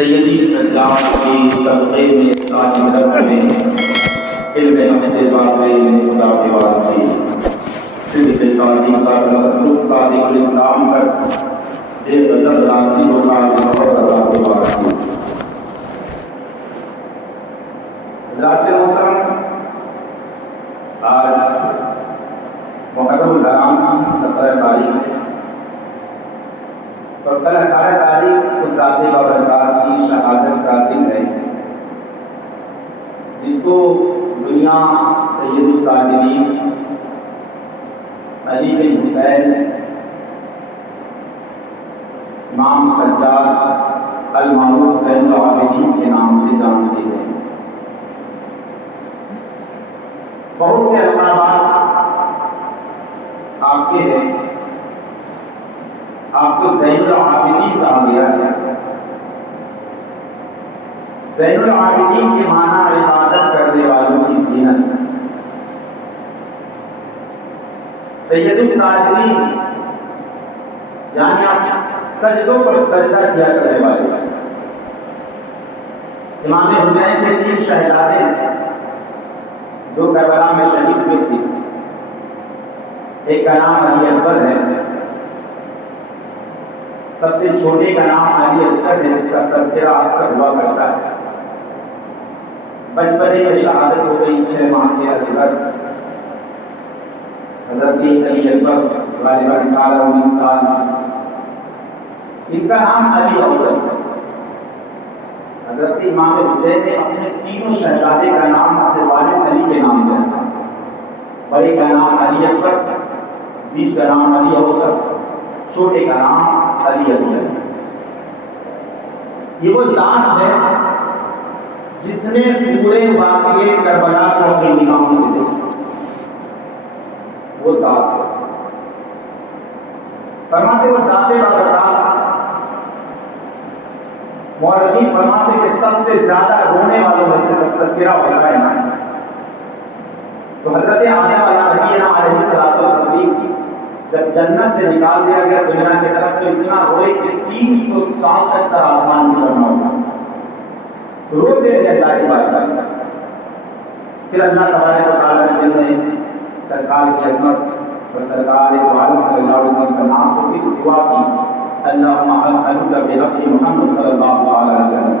سیدی سجاد کی صدقے میں تاج رب میں علم احتجاج خدا کے واسطے صدق صادق کا تصدق صادق الاسلام پر بے غضب راضی ہوگا اور خدا کے واسطے حضرات محترم، آج محرم الحرام کی 17 تاریخ ہے اور کل 18 تاریخ اس ذات بابرکات کی شہادت کا دن ہے، جس کو دنیا سید الساجدین علی بن حسین امام سجاد المعروف زین العابدین کے نام سے جانتے ہیں۔ بہت سے القابات آپ کے ہیں، آپ کو زین العابدین کہا گیا ہے۔ زین العابدین کے معنی عبادت کرنے والوں کی زینت، سید الساجدین یعنی آپ سجدوں پر سجدہ کیا کرنے والے۔ امام حسین کے 3 شہزادے ہیں جو کربلا میں شہید ہوئے تھے۔ ایک کا نام علی اکبر ہے، سب سے چھوٹے کا نام علی اصغر ہے، جس کا تذکرہ اکثر ہوا کرتا ہے۔ بچپنے میں شہادت ہو گئی 6 ماہ کے اصغر حضرت علی اکبر غالباً 18-19 سال۔ ان کا نام علی اوسط ہے۔ حضرت امام حسین نے اپنے 3 شہزادے کا نام اپنے والد علی کے نام سے رکھا۔ بڑے کا نام علی اکبر، بیچ کا نام علی اوسط، چھوٹے کا نام علی اصغر۔ یہ وہ ذات ہے جس نے پورے واقعے کربلا کو اپنی نگاہوں سے دیکھا۔ وہ ذات ہے، فرماتے وہ ذات بابرکات، مورخین فرماتے کہ سب سے زیادہ رونے والوں میں سے تذکرہ ہوتا ہے نا، تو حضرت آدم علیہ السلام جب جنت سے نکال دیا گیا دنیا کی طرف، تو اتنا روئے کہ 300 سال تک سر آسمان میں کرنا ہوگا، رو دے اللہ کی بات کرتا۔ پھر اللہ تبارک و تعالیٰ نے سرکار کی عظمت اور سرکار عالم صلی اللہ علیہ وسلم کا نام کو بھی دعا کی، اللہم اسألک بحق محمد صلی اللہ علیہ وسلم،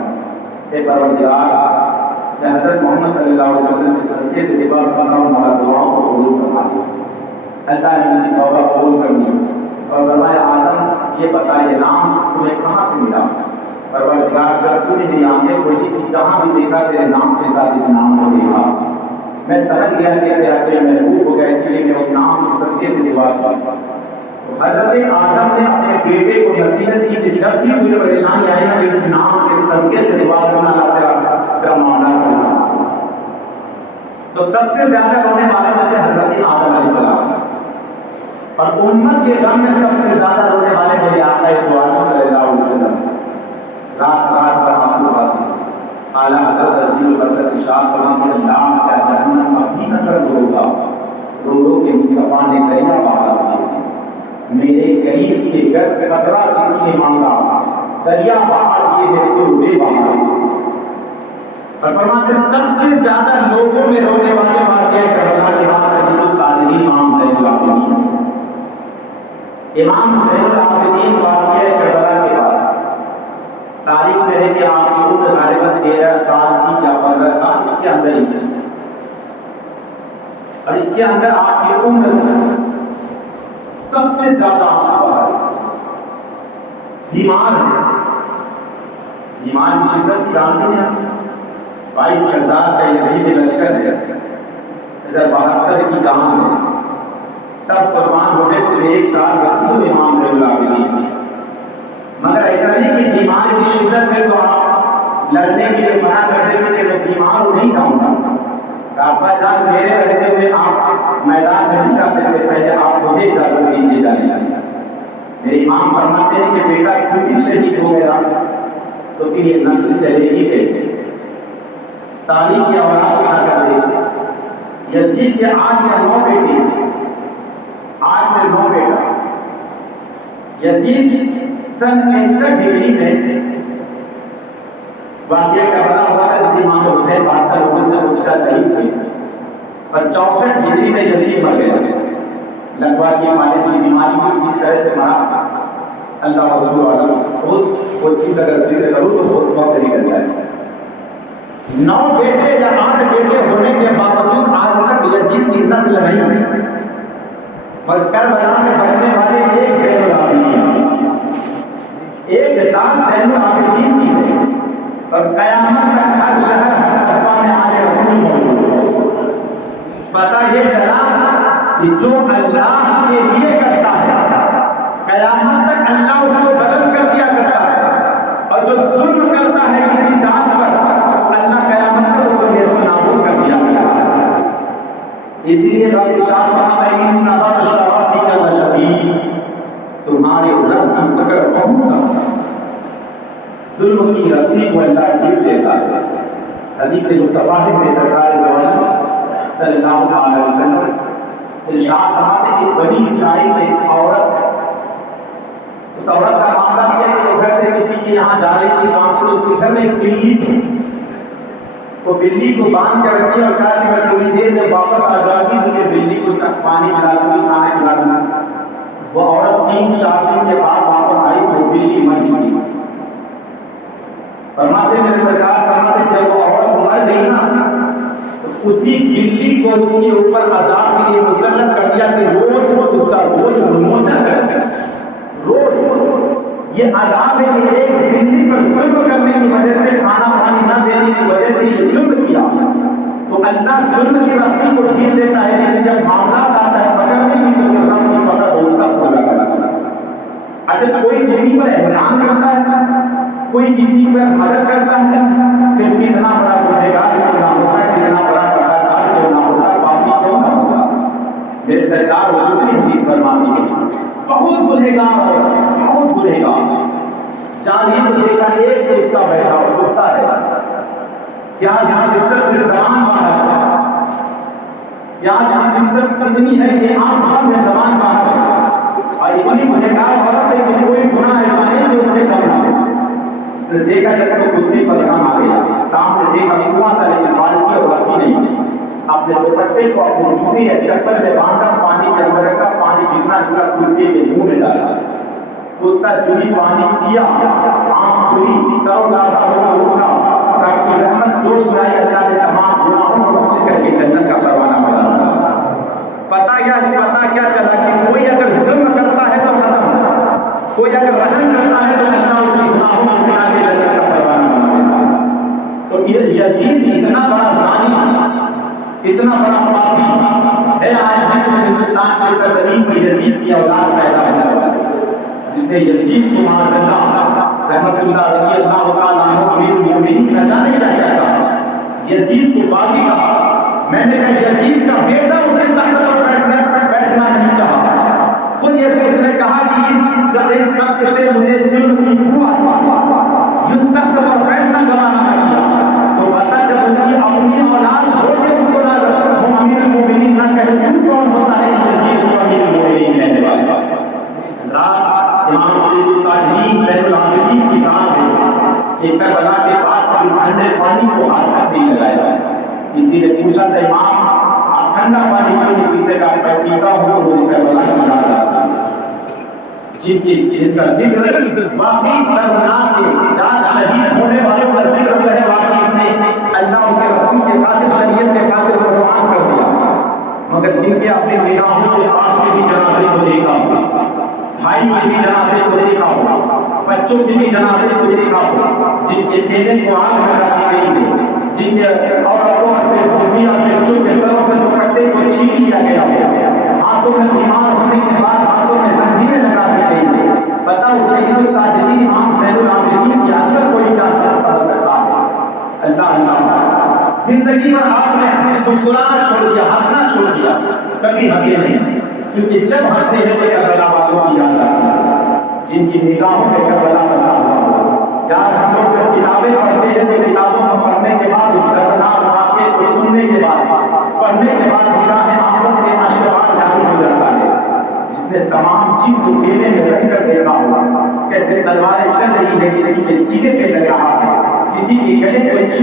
اے پروردگار میں حضرت محمد صلی اللہ علیہ وسلم کے صدقے سے دعا کرتا ہوں ہمارا دعاؤں کو قبول فرما دے۔ اللہ نے ان کی توبہ قبول کر لی اور فرمایا آدم یہ بتا یہ نام تمہیں کہاں سے ملا؟ پروردگار جب تو نے میری آنکھیں کھولی تھی، جہاں بھی دیکھا تیرے نام کے ساتھ اس نام کو دیکھا، میں سمجھ گیا کہ تیرا کوئی محبوب ہو گیا، اس لیے میں اس نام کے صدقے سے دعا کی۔ حضرت آدم نے اپنے بیٹے کو نصیحت کی کہ جب بھی کوئی پریشانی آئے نا، اس نام کے صدقے سے دعا کرنا، تیرا معاملہ کرنا۔ تو سب سے زیادہ رونے والے میں سے حضرت آدم علیہ السلام، اور امت کے غم میں سب سے زیادہ رونے والے میرے آقا دو عالم صلی اللہ علیہ وسلم، رات رات پر آنسو بہاتے۔ اعلیٰ حضرت عظیم البرکت ارشاد فرماتے ہیں، اللہ کیا جہنم ابھی نہ سر ہوگا، رو رو کے مصطفیٰ نے دریا بہا دیے، میرے قریب سے گر قطرہ کسی نے مانگا، دریا بہا دیے ہے تو بے بہا۔ اور فرماتے سب سے زیادہ لوگوں میں رونے والے واقعے کربلا کے بعد سید الساجدین امام زین العابدین، امام زین العابدین واقعہ کربلا کے بعد تاریخ میں ہے کہ آپ کی عمر غالباً 13 سال کی یا 15 سال، اس کے اندر ہی، اور اس کے اندر آپ کی عمر سب سے زیادہ بیمار ہے۔ بیمار کی شدت جانتے ہیں آپ، 22,000 کا یزید لشکر ہے، ادھر 72 کی جان ہے، سب قربان ہونے سے 1 سال بچی ہو امام زین العابدین۔ مگر ایسا نہیں کہ بیمار کی شدت میں تو آپ لڑنے کے لیے منع کرتے ہوئے کہ میں بیمار ہوں نہیں جاؤں گا، ابا جان میرے رہتے ہوئے آپ میدان میں نہیں جا سکتے، پہلے آپ مجھے اجازت دیجیے جانے۔ میرے امام فرماتے ہیں کہ بیٹا کیوں بھی شہید ہو گیا تو پھر یہ نسل چلے گی کیسے؟ تاریخ کی اولاد کیا کر دے؟ یزید کے آج یا 9 بیٹے، آج سے 9 بیٹا۔ یزید سن 61 ہجری میں واقعہ کربلا ہوا تھا جس امام حسین 72 لوگوں سے پوچھا شہید تھے اور 64 ہجری میں یزید مر گیا. لگوا کی مالک کی بیماری کی جس طرح سے مرا اللہ رسول عالم خود وہ چیز اگر ذکر کروں تو بہت وقت نہیں کر جائے. 9 بیٹے یا 8 بیٹے ہونے کے باوجود آج تک یزید کی نسل نہیں ہوئی اور کربلا میں بچنے والے ایک زین العابدین ایک ذات زین العابدین کی ہے اور قیامت تک ہر شہر ہر قصبہ میں آل رسول موجود. پتہ یہ چلا کہ جو اللہ کے لیے کرتا ہے قیامت تک اللہ اس کو بدل کر دیا کرتا ہے اور جو ظلم کرتا ہے کسی ذات پر اللہ قیامت تک اس کو نیست و نابود کر دیا کرتا ہے. اسی لیے رب ارشاد فرماتا ہے ان بطش ربک لشدید تمہارے رب کی پکڑ بہت سخت ہے. ظلم کی رسی کو اللہ گر دیتا ہے. حدیث مصطفیٰ میں سرکار دو عالم صلی اللہ علیہ وسلم ارشاد فرماتے کہ بنی اسرائیل میں ایک عورت ہے. اس عورت کا معاملہ کیا کہ وہ گھر سے کسی کے یہاں جا رہی تھی وہاں سے اس کے گھر میں ایک بلی تھی. وہ بلی کو باندھ کر رکھی اور کہا کہ میں تھوڑی دیر میں واپس آ جاؤں گی مجھے بلی کو پانی پلا دوں گی کھانا کھلا دوں گی. وہ عورت 3-4 دن کے بعد واپس آئی وہ بلی مر چکی. فرماتے میرے سرکار فرماتے جب وہ عورت مر گئی نا اسی بلی کو اس کے اوپر عذاب کے لیے مسلط کر دیا کہ روز اس کا گوشت نوچا کر روز یہ عذاب ہے کہ ایک بلی پر ظلم کرنے کی وجہ سے کھانا پانی نہ دینے کی وجہ سے یہ ظلم کیا تو اللہ ظلم کی رسی کو ڈھیل دیتا ہے. لیکن جب معاملات آتا ہے پکڑنے کی تو پھر رب کی پکڑ بہت سخت ہو جاتا ہے. اچھا کوئی کسی پر احسان کرتا ہے کوئی کسی پر مدد کرتا ہے پھر کتنا بڑا گنہگار کیوں نہ ہوتا ہے کتنا بڑا قطعدار کیوں نہ ہوتا پاپی کیوں نہ ہوتا. میرے سرکار وہ دوسری حدیث فرماتی ہے بہت گنہگار ہے بہت گنہگار. جانیے تو دیکھا ایک کتا بیٹھا اور کتا ہے کیا یہاں شدت سے زبان باہر ہے کیا یہاں شدت کتنی ہے یہ عام عام ہے زبان باہر ہے اور اتنی گنہگار عورت ہے کہ کوئی گناہ ایسا نہیں جو اس سے کم نہ ہو. اس نے دیکھا کہ تو کتے پر کام آ گیا سامنے دیکھا کنواں تھا لیکن بالٹی اور رسی نہیں تھی. اپنے دوپٹے کو اپنی جوتی یا چپل میں باندھا پانی کے اندر رکھا پانی جتنا جتنا کتے کے منہ میں ڈالا کتا چوری پانی پیا آنکھ کھلی تر تازہ ہو کر اٹھا رب کی رحمت جوش میں آئی اللہ نے تمام گناہوں کو بخش کر کے جنت کا پروانہ بنا. پتہ کیا چلا کہ کوئی اگر ظلم کرتا ہے تو ختم کوئی اگر رحم کرتا ہے تو اللہ اس کے گناہوں کو مٹا کے جنت کا پروانہ بنا دیتا ہے. تو یہ یزید اتنا بڑا ظالم اتنا بڑا پاپی ہے. آج بھی ہندوستان کی سرزمین پر یزید کی اولاد پیدا ہونے والی جس نے یزید کو معاذ اللہ رحمت اللہ رضی اللہ تعالیٰ عنہ امیر المومنین نہ جانے کیا کہتا یزید کو باغی کہا. میں نے کہا یزید کا بیٹا اس کے تخت پر بیٹھنا نہیں چاہا. خود اس نے کہا کہ اس تخت سے مجھے ظلم کی بو آئی اس تخت پر بیٹھنا گوارا نہ کیا. تو بتا جب اس کی اپنی اولاد ہو کے اس کو وہ امیر المومنین نہ کہے کون ہوتا ہے کہ یزید کو امیر المومنین کہنے والا. امام سید الصالحین زین العابدین کی ذات ہے کہ کربلا کے بعد ٹھنڈے پانی کو ہاتھ تک نہیں لگایا. کسی نے پوچھا تھا امام آپ ٹھنڈا پانی کیوں نہیں پیتے کا میں پیتا ہوں تو مجھے کربلا کی یاد آتی ہے. جن کا ذکر واقعی دردناک ہے آج شہید ہونے والوں کا ذکر جو ہے واقعی اس نے اللہ اس کے رسول کے خاطر شریعت کے خاطر قربان کر دیا. مگر جن کے اپنے نگاہوں سے باپ کے بھی جنازے کو دیکھا ہوا بھائی کے بھی جنازے کو دیکھا ہوا بچوں کے بھی جنازے کو دیکھا ہوا جس کے چہرے کو آگ لگا دی گئی ہے جن کے عورتوں اپنے بیویاں بچوں کے سروں سے دوپٹے کو چھین لیا گیا ہے ہاتھوں میں بیمار ہونے کے بعد ہاتھوں میں زنجیریں لگا دی گئی ہے. بتاؤ سید الساجدین امام زین العابدین کی اثر کوئی کیا سمجھ سکتا ہے. اللہ اللہ زندگی میں آپ نے مسکرانا چھوڑ دیا ہنسنا چھوڑ دیا کبھی ہنسے نہیں کیونکہ جب ہنستے ہیں تو کربلا والوں کی یاد آتی ہے جن کی نگاہوں میں کربلا بسا ہوا. یار ہم لوگ جب کتابیں پڑھتے ہیں تو کتابوں میں پڑھنے کے بعد اس دردناک واقعے کو سننے کے بعد پڑھنے کے بعد نگاہیں آنکھوں کے اشتباہ جاری ہو جاتا ہے. جس نے تمام چیز کو کھیلے میں رہ کر دیکھا ہوا کیسے تلواریں چل رہی ہے کسی کے سینے پہ لگ رہا ہے کسی کی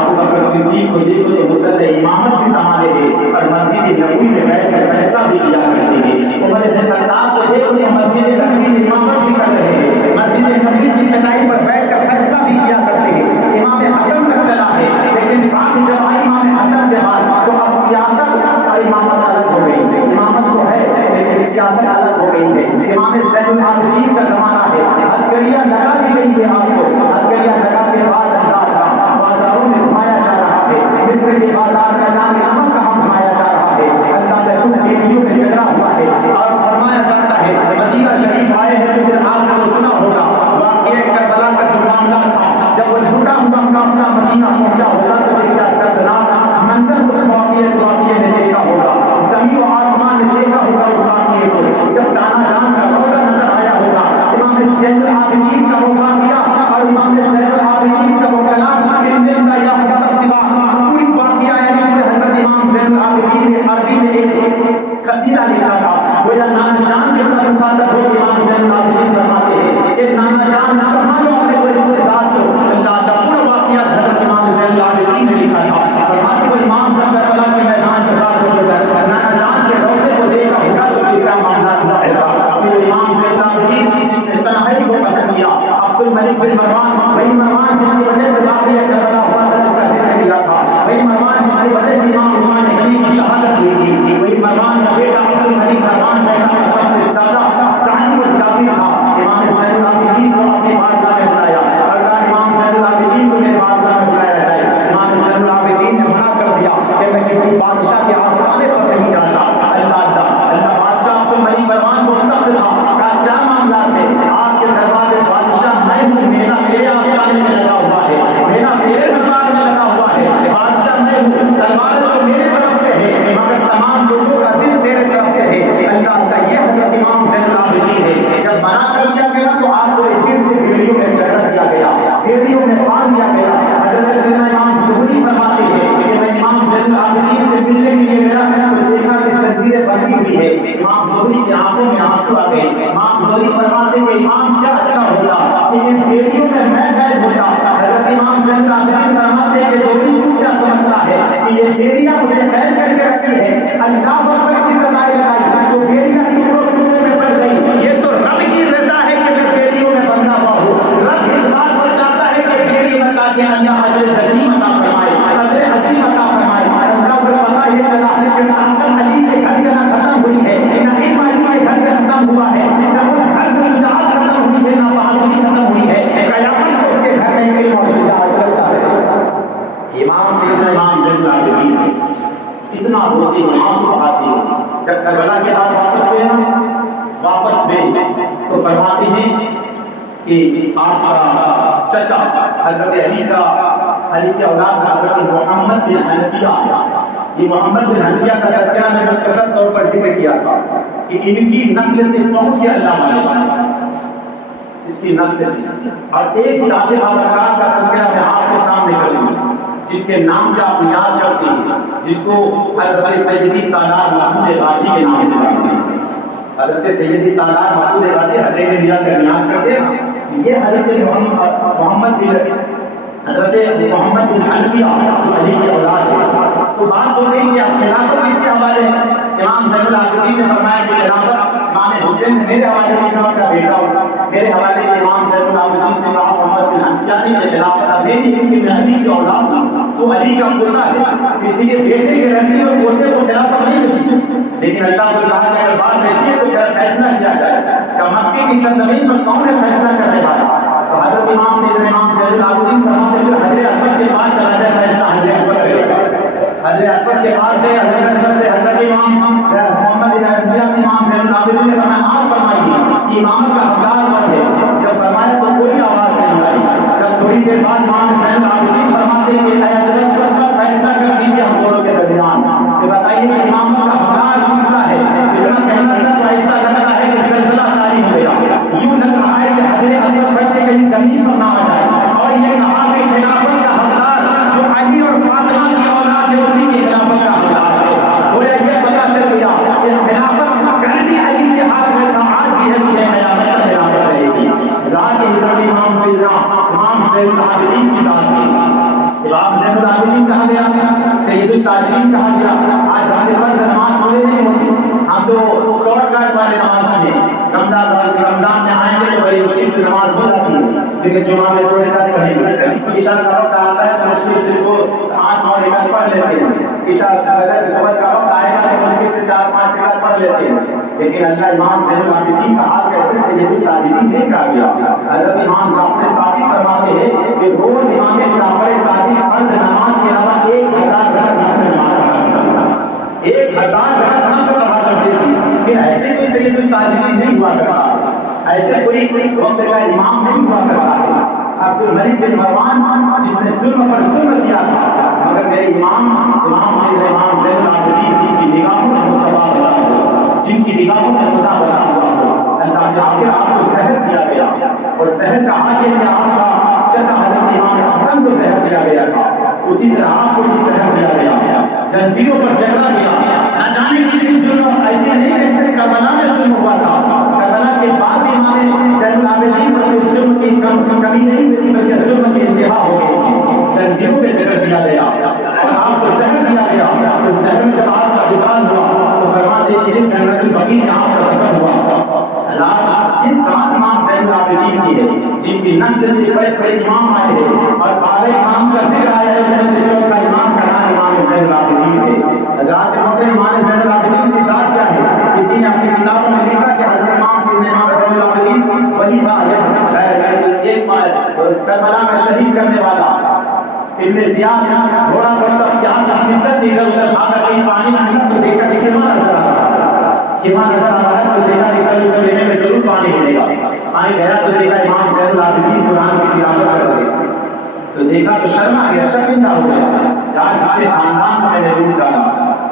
ابو بکر صدیق کو دیکھو تو مسلح امامت بھی سنبھالے تھے اور مسجد نبوی میں بیٹھ کر فیصلہ بھی کیا کرتے تھے۔ عمر بن خطاب کو دیکھو تو مسجد نبوی میں امامت بھی کر رہے ہیں، مسجد نبوی کی چٹائی پر بیٹھ کر فیصلہ بھی کیا کرتے ہیں۔ امام حسن تک چلا ہے، لیکن بعد جب آئی امام حسن کے بعد تو اب سیاست اور امامت الگ ہو گئی ہے۔ امامت تو ہے لیکن سیاست الگ ہو گئی ہے۔ امام زین العابدین کا زمانہ ہے، ہتھکڑیاں لگا دی گئی ہے، آپ کو ہتھکڑیاں لگا کے بعد اللہ کا بازاروں میں گھمایا جا رہا ہے، مصر کے بازار کا جانے کہاں کہاں گھمایا جا رہا ہے، اللہ نے کچھ ویڈیو میں جگڑا ہوا ہے اور فرمایا جاتا ہے مدینہ شریف آئے ہیں تو پھر آپ نے وہ سنا ہوگا واقعہ کربلا کا جو معاملہ تھا، جب وہ لوٹا ہوا قافلہ مدینہ پہنچا ہوگا تو کیا دردناک منظر اس واقعے نے دیکھا ہوگا، زمین و آسمان نے دیکھا ہوگا اس واقعے کو، جب دانا جان کا روزہ نظر آیا ہوگا، امام زین العابدین کا وہ واقعہ اور امام زین العابدین کا وہ کلام کا یا حضرت سوا پوری واقعہ یعنی حضرت امام زین العابدین نے عربی میں ایک قصیدہ لکھا تھا، وہ یا نانا جان کے طرف مخاطب ہو امام زین العابدین فرماتے ہیں کہ نانا جان سنبھالو اپنے کو اس کے ساتھ اللہ پورا واقعہ حضرت امام زین العابدین نے لکھا تھا، اور ہاتھ کو امام جب کربلا کے میدان سے باہر ہو کر نانا جان کے روزے کو دیکھا ہوگا تو پھر کیا معاملہ ہوا ہے، پھر امام زین العابدین جس نے تنہائی کو پسند کیا، عبد الملک بن مروان، وہی مروان جس کی وجہ سے واقعہ کربلا ہوا تھا جس کا ذکر کیا تھا، وہی مروان جس کی وجہ سے امام عثمان غنی کی شہادت ہوئی تھی، وہی مروان کا بیٹا عبد الملک مروان بیٹا سب سے زیادہ صاحب الجابر تھا، امام زین العابدین کو اپنی بارگاہ میں بلایا، اگر امام زین العابدین کو میری بارگاہ میں بلایا جائے، امام زین العابدین نے منع کر دیا کہ میں کسی بادشاہ کے آستانے پر نہیں جاتا، اللہ بادشاہ عبد الملک مروان کو سخت تھا، کہا کیا معاملات ہے، آپ کے دربار میں بادشاہ میں ہوں، میرا میرے آستانے میں لگا ہوا ہے، میرا میرے دربار میں لگا ہوا ہے، بادشاہ میں ہوں، تلوار تو میرے طرف سے ہے مگر تمام لوگوں کا دل میرے طرف سے ہے، اللہ کا یہ حضرت امام زین العابدین ہے، جب منع کر دیا گیا تو آپ کو ایک دن سے بھیڑیوں میں چڑھا دیا گیا، بھیڑیوں میں باندھ دیا گیا، حضرت سیدنا امام زہری فرماتے ہیں کہ میں امام زین العابدین سے ملنے کے لیے گیا تو دیکھا کہ زنجیریں بندھی ہوئی ہے، امام زہری کی آنکھوں میں آنسو آ گئے، امام زہری فرماتے کہ امام کیا اچھا ہوتا کہ اس بھیڑیوں میں میں قید ہوتا، حضرت امام زین العابدین فرماتے کہ زہری تو کیا سمجھتا ہے کہ یہ بھیڑیاں مجھے قید کر کے رکھی ہے، اللہ اکبر کی صدائیں لگائی تو بھیڑیاں ٹکڑوں میں پڑ گئی، یہ تو رب کی رضا ہے کہ میں بھیڑیوں میں بندھا ہوا ہوں، رب اس بات کو چاہتا ہے کہ بھیڑی میں تاکہ اللہ اجر عظیم عطا فرمائے، اجر عظیم عطا فرمائے، اللہ کو پتہ یہ چلا ہے کہ طاقت علی کے گھر سے نہ ختم ہوئی ہے، نہ علم علی کے گھر سے ختم ہوا ہے، نہ اس گھر سے شجاعت ختم ہوئی ہے، نہ بہادری ختم ہوئی ہے، قیامت کو اس کے گھر میں علم اور شجاعت چلتا رہے۔ امام سیدنا امام زین العابدین اتنا ہوتی آنسو بہاتی ہے، جب کربلا کے بعد واپس گئے تو فرماتے ہیں کہ آپ کا چچا حضرت علی کے اولاد حضرت محمد بن حنفیہ، یہ محمد بن حنفیہ کا تذکرہ میں مختصر طور پر ذکر کیا تھا کہ ان کی نسل سے بہت سے اللہ والے، اس کی نسل سے، اور ایک صالح ابرار کا تذکرہ میں آپ کے سامنے کروں جس کے نام سے آپ یاد کرتے ہیں، جس کو حضرت سیدی سالار مسعود غازی کے نام سے جانتے ہیں، حضرت سیدی سالار مسعود غازی حضرت ریاض کا نیاز کرتے ہیں، یہ حضرت محمد بن حنفیہ علی کی اولاد ہے، تو بات ہوتے ہیں کہ خلافت اس کے حوالے امام زین العابدین نے فرمایا کہ خلافت امام حسین میرے حوالے سے امام کا بیٹا ہوں، میرے حوالے سے امام زین العابدین سے کہا محمد بن حنفیہ نے کہ خلافت میری ہے کہ میں علی کی اولاد ہوں، تو علی کا پوتا ہے، اسی لیے بیٹے کے رہتے ہوئے پوتے کو خلافت نہیں ملی، لیکن اللہ کو کہا کہ اگر بات ایسی ہے تو فیصلہ کیا جائے کہ مکے کی سرزمین پر کون ہے فیصلہ کرنے والا، تو حضرت امام سیدنا امام زین العابدین فرماتے ہیں حضرت اسود کے پاس چلا جائے فیصلہ حضرت اسود کے پاس گئے، حضرت اسود سے حضرت امام محمد بن حنفیہ سے امام زین العابدین نے فرمایا آپ فرمائیے کہ امامت کا حقدار کون ہے، جب فرمایا تو کوئی آواز نہیں آئی، جب تھوڑی دیر بعد امام زین العابدین فرماتے ہیں کہ اے حضرت اسود فیصلہ کر دیجیے ہم دونوں کے درمیان، کہ بتائیے کہ امامت کا حقدار کون سا ہے، اتنا کہنا تھا تو ایسا لگ رہا ہے کہ سلسلہ جاری ہو گیا، یوں لگ رہا ہے کہ حضرت اسود بیٹھ کے کہیں زمین پر نہ آ جائے، اور یہ کہا کہ خلافت کا حقدار جو علی اور فاطمہ کی اولاد ہے اسی کی خلافت کا حقدار ہے، گویا یہ پتہ چل گیا کہ خلافت کل بھی علی کے ہاتھ میں تھا، آج بھی ایسی ہے قیامت تک خلافت رہے گی، ذات حضرت امام زین العابدین کی ذات ہے. امام زین العابدین کہا گیا, سید الساجدین کہا گیا. آج ہم سے فرض نماز پڑھے نہیں ہوتی, ہم تو شارٹ کٹ والے نماز میں رمضان میں آئیں گے تو بڑی مشکل سے نماز ہو جاتی ہے, لیکن جمعہ میں تھوڑے تک پڑھیں گے. عشاء کا وقت آتا ہے تو مشکل سے وہ 8-9 رکعت پڑھ لیتے ہیں. عشاء اگر ظہر کا وقت آئے گا تو مشکل سے 4-5 رکعت پڑھ لیتے ہیں. لیکن اللہ امام زین العابدین کا حال کیسے سید الساجدین نہیں کہا گیا. حضرت امام جعفر صادق فرماتے ہیں کہ روز امام جعفر صادق فرض نماز کے علاوہ 1000 رکعت نفل نماز پڑھا کرتے تھے. 1000 رکعت نفل پڑھا کرتے تھے. پھر ایسے کوئی سید الساجدین نہیں ہوا کرتا, ایسے کوئی وقت کا امام نہیں ہوا کرتا ہے. عبد الملک بن مروان جس نے ظلم پر ظلم کیا تھا, مگر میرے امام زین العابدین جن کی نگاہوں میں مصطفیٰ بسا ہوا, جن کی نگاہوں میں خدا بسا ہوا ہو, اللہ کے آخر آپ کو زہر دیا گیا, اور زہر کا حق ہے کہ آپ کا چچا حضرت امام حسن کو زہر دیا گیا تھا, اسی طرح آپ کو بھی زہر دیا گیا, جنزیروں پر جگڑا گیا. نہ جانے کتنی ظلم, ایسے نہیں جیسے کربلا میں ظلم ہوا تھا. کربلا کے بعد بھی امام زین العابدین پر کوئی ظلم کی کمی نہیں ہوئی, بلکہ ظلم کی انتہا ہو گئی تھی. جنزیروں پہ جگڑ دیا گیا اور آپ کو زہر دیا گیا. تو زہر میں جب آپ کا وصال ہوا تو فرماتے ہیں کہ جنت البقیع میں آپ کا دفن ہوا. اس ذات امام زین العابدین کی ہے جن کی نسل سے بڑے بڑے امام آئے ہیں, اور 12 امام کا ذکر آیا ہے, جن سے چوتھا امام کا نام امام زین العابدین ہے. حضرات محترم, امام زین العابدین کی ذات کیا ہے؟ کسی نے اپنی کتابوں میں لکھا کہ حضرت امام زین العابدین وہی تھا ایک کربلا میں شہید کرنے والا ابن زیاد, گھوڑا بڑھتا پیاس شدت سے ادھر ادھر بھاگا, کہیں پانی میں ہنس تو دیکھا کہ خیمہ نظر آ رہا ہے, خیمہ نظر آ رہا ہے تو دیکھا کہ کل اسے لینے میں ضرور پانی ملے گا. پانی گیا تو دیکھا امام زین العابدین قرآن کی تلاوت کر رہے, تو دیکھا تو شرم آ گیا, شرمندہ ہو گیا. آج جس کے خاندان کو میں نے روٹ ڈالا,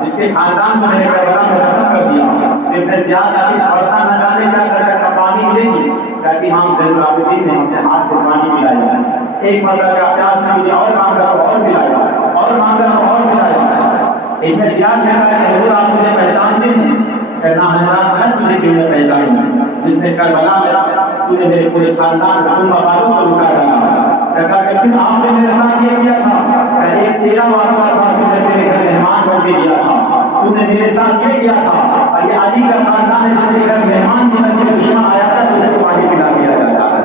جس کے خاندان کو میں نے کربلا میں ختم کر دیا, ابن زیاد آدمی پڑھتا نہ جانے کیا کر کا پانی ملے گی, کہتی امام زین العابدین نے اپنے ہاتھ سے پانی پلایا. ایک مرتبہ کا پیاس نے مجھے اور مانگا اور پلایا, اور مانگا اور پلایا. ابن زیاد نے کہا کہ حضور آپ مجھے پہچانتے ہیں؟ کہنا حضرات میں تجھے کیوں نہ پہچانوں, جس نے کربلا میں تجھے میرے پورے خاندان کنبہ والوں کو لٹا ڈالا. کہا کہ پھر آپ نے میرے ساتھ یہ کیا تھا, ایک 13 بار تم نے میرے گھر مہمان بن کے دیا تھا, تم نے میرے ساتھ یہ کیا تھا. اور یہ علی کا خاندان ہے جس کے گھر مہمان بن کے دشمن آیا تھا تو اسے پانی پلا دیا جاتا ہے.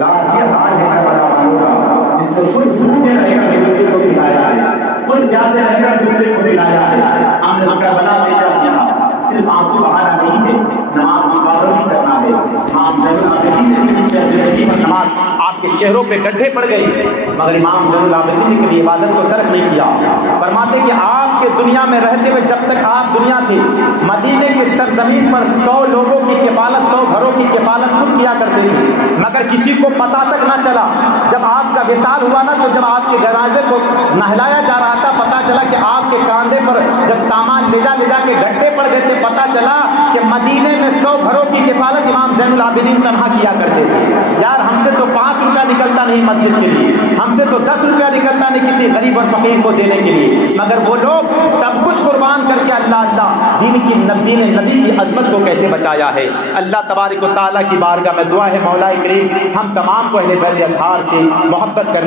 رات یہ حال ہے کربلا والوں کا, جس کو خود بھوکے رہے گا کہ دوسرے کو کھلایا ہے, خود پیاسے رہے گا دوسرے کو کھلایا ہے. ہم نے کربلا سے کیا سیکھا, صرف آنسو بہانا نہیں ہے, نماز کی پابندی کرنا ہے. امام زین العابدین کی نماز آپ کے چہروں پہ گڈھے پڑ گئے, مگر امام زین العابدین نے کبھی عبادت کو ترک نہیں کیا. فرماتے کہ آپ کے دنیا میں رہتے ہوئے جب تک آپ دنیا تھے, مدینے کی سرزمین پر 100 لوگوں کی کفالت, 100 گھروں کی کفالت خود کیا کرتے تھے, مگر کسی کو پتہ تک نہ چلا. جب آپ کا وصال ہوا نا, تو جب آپ کے جنازے کو نہلایا جا رہا تھا, پتہ چلا کہ آپ کے کاندھے پر جب سامان لے جا کے گڈھے پڑ گئے تھے, پتہ چلا کہ مدینے میں 100 گھروں کی کفالت امام زین العابدین تنہا کیا کرتے تھے. یار ہم سے تو 5 روپیہ نکلتا نہیں مسجد کے لیے, ہم سے تو 10 روپیہ نکلتا نہیں کسی غریب اور فقیر کو دینے کے لیے, مگر وہ لوگ سب کچھ قربان کر کے اللہ دین نبی کی عظمت کو کیسے بچایا ہے. اللہ تبارک و تعالیٰ کی بارگاہ میں دعا ہے, مولا کریم ہم تمام کو اہل بیت اطہار سے محبت کرنے